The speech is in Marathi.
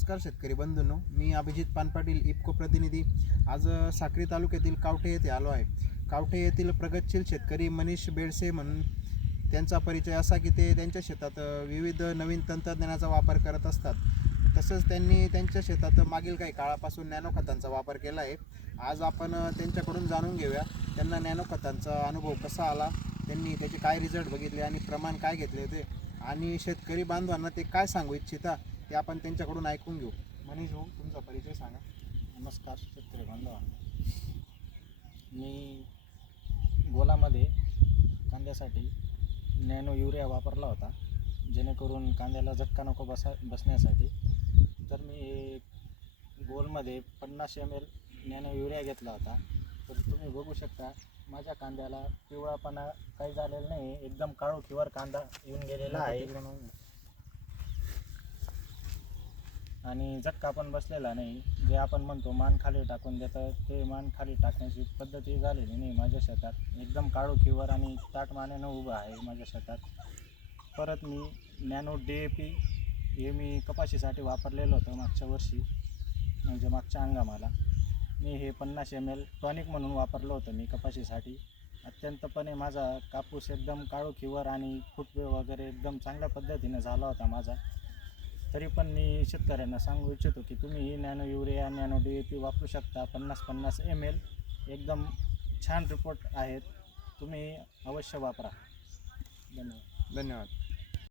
नमस्कार शेतकरी बंधूंनो मी अभिजित पानपाटील इपको प्रतिनिधी. आज साक्री तालुक्यातील कावठे येथे आलो आहे. कावठे येथील प्रगतशील शेतकरी मनीष बेडसे म्हणून त्यांचा परिचय असा की ते त्यांच्या शेतात विविध नवीन तंत्रज्ञानाचा वापर करत असतात. तसंच त्यांनी त्यांच्या शेतात मागील काही काळापासून नॅनो खतांचा वापर केला आहे. आज आपण त्यांच्याकडून जाणून घेऊया त्यांना नॅनो खतांचा अनुभव कसा आला त्यांनी त्याचे काय रिझल्ट बघितले आणि प्रमाण काय घेतले होते आणि शेतकरी बांधवांना ते काय सांगू इच्छिता ते आपण त्यांच्याकडून ऐकून घेऊ. मनीष भाऊ तुमचा परिचय सांगा. नमस्कार शेतकरी बांधवांनो मी गोलामध्ये कांद्यासाठी नॅनो युरिया वापरला होता जेणेकरून कांद्याला झटका नको बसा बसण्यासाठी. तर मी गोलमध्ये पन्नास एम एल नॅनो युरिया घेतला होता. तर तुम्ही बघू शकता माझ्या कांद्याला पिवळापणा काही झालेला नाही एकदम काळोखीवर कांदा येऊन गेलेला आहे. आणि झटका पण बसलेला नाही. जे आपण म्हणतो मान खाली टाकून देतं ते मान खाली टाकण्याची पद्धती झालेली नाही माझ्या शेतात. एकदम काळोखीवर आणि ताट मानेनं उभं आहे माझ्या शेतात. परत मी नॅनो डी ए पी हे मी कपाशीसाठी वापरलेलं होतं मागच्या वर्षी म्हणजे मागच्या हंगामाला. मी हे पन्नास एम एल टॉनिक म्हणून वापरलं होतं मी कपाशीसाठी. अत्यंतपणे माझा कापूस एकदम काळोखीवर आणि फुटवे वगैरे एकदम चांगल्या पद्धतीने झाला होता माझा. तरी पण मी शेतकऱ्यांना सांगू इच्छितो की तुम्ही ही nano urea nano D A P वापरू शकता. पन्नास पन्नास एम एल एकदम छान रिपोर्ट आहेत. तुम्ही अवश्य वापरा. धन्यवाद. धन्यवाद.